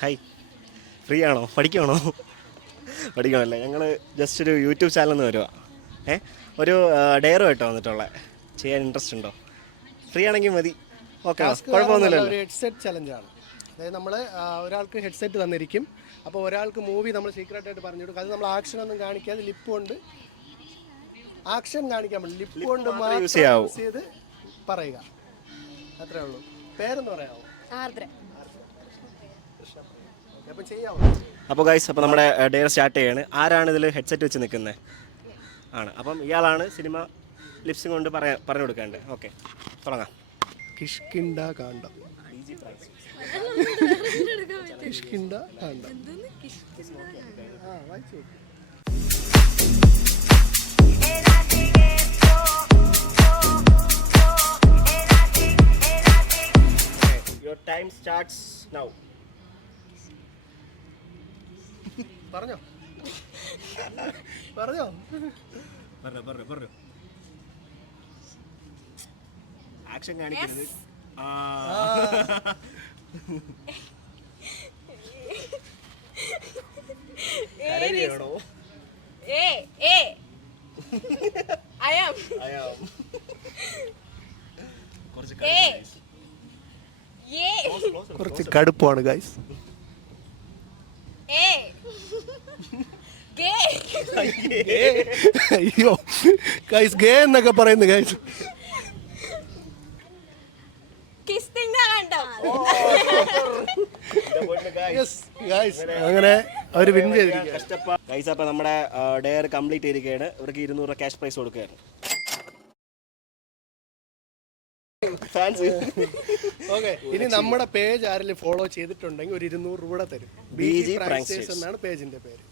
Hi, free ആണോ? പഠിക്കുവാണോ? പഠിക്കണമല്ലേ? ഞങ്ങൾ ജസ്റ്റ് ഒരു യൂട്യൂബ് ചാനലിൽ നിന്ന് വരുവാ. ഒരു ഡെയർ കേട്ടോ വന്നിട്ടുള്ളത്. ചെയ്യാൻ ഇൻട്രസ്റ്റ് ഉണ്ടോ? ഫ്രീ ആണെങ്കിൽ മതി. ഓക്കെ, കുഴപ്പമൊന്നുമില്ലല്ലോ. ഒരു ഹെഡ്സെറ്റ് ചലഞ്ചാണ്. അതായത് നമ്മൾ ഒരാൾക്ക് ഹെഡ്സെറ്റ് തന്നിരിക്കും. അപ്പോൾ ഒരാൾക്ക് മൂവി നമ്മൾ സീക്രട്ടായിട്ട് പറഞ്ഞു കൊടുക്കും. അത് നമ്മൾ ആക്ഷൻ ഒന്നും കാണിക്കാതെ ലിപ്പ് കൊണ്ട് ആക്ഷൻ കാണിക്കാൻ പറ്റില്ല, ലിപ്പ് കൊണ്ട് മാത്രം യൂസ് ചെയ്ത് പറയുക. അത്രേ ഉള്ളൂ. പേരെന്ന് പറയാമോ? അപ്പം ചെയ്യാമോ? അപ്പോൾ ഗൈസ്, അപ്പോൾ നമ്മുടെ ഡെയർ സ്റ്റാർട്ട് ചെയ്യാണ്. ആരാണ് ഇതിൽ ഹെഡ്സെറ്റ് വെച്ച് നിൽക്കുന്നത്? ആണ്. അപ്പം ഇയാളാണ് സിനിമ ലിപ്സിംഗ് കൊണ്ട് പറഞ്ഞു കൊടുക്കേണ്ടത്. ഓക്കെ, തുടങ്ങാം. കിഷ്കിണ്ട കാണ്ഡം. കിഷ്കിണ്ട കാണ്ഡം. വായിച്ചു. Your time starts now. പറഞ്ഞോ പറഞ്ഞോ പറഞ്ഞു. ആക്ഷൻ കാണിക്കരുത്. കുറച്ച് കടുപ്പാണ് ഗൈസ്. അയ്യോ ഗൈസ്, ഗേ എന്നൊക്കെ പറയുന്നു ഗൈസ്. അങ്ങനെ അവർ വിൻ ചെയ്തിരിക്കും. ഗൈസ്, അപ്പോൾ നമ്മുടെ ഡെയർ കംപ്ലീറ്റ് ചെയ്തിരിക്കുകയാണ്. ഇവർക്ക് 200 രൂപ ക്യാഷ് പ്രൈസ് കൊടുക്കുകയാണ്. ഓക്കെ, ഇനി നമ്മുടെ പേജ് ആരെങ്കിലും ഫോളോ ചെയ്തിട്ടുണ്ടെങ്കിൽ ഒരു 200 രൂപ തരും. BG Pranksters എന്നാണ് പേജിന്റെ പേര്.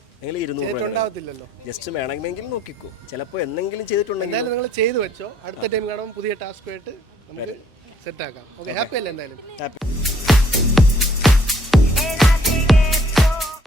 ഉണ്ടാവത്തില്ലല്ലോ, ജസ്റ്റ് വേണമെങ്കിൽ നോക്കിക്കോ. ചിലപ്പോൾ എന്തെങ്കിലും ചെയ്തിട്ടുണ്ടെങ്കിൽ എന്തായാലും നിങ്ങൾ ചെയ്തു വെച്ചോ. അടുത്ത ടൈം കാണുമ്പോൾ പുതിയ ടാസ്ക് ആയിട്ട് നമുക്ക് സെറ്റ് ആക്കാം. ഓക്കെ, ഹാപ്പി അല്ലേ? എന്തായാലും ഹാപ്പി.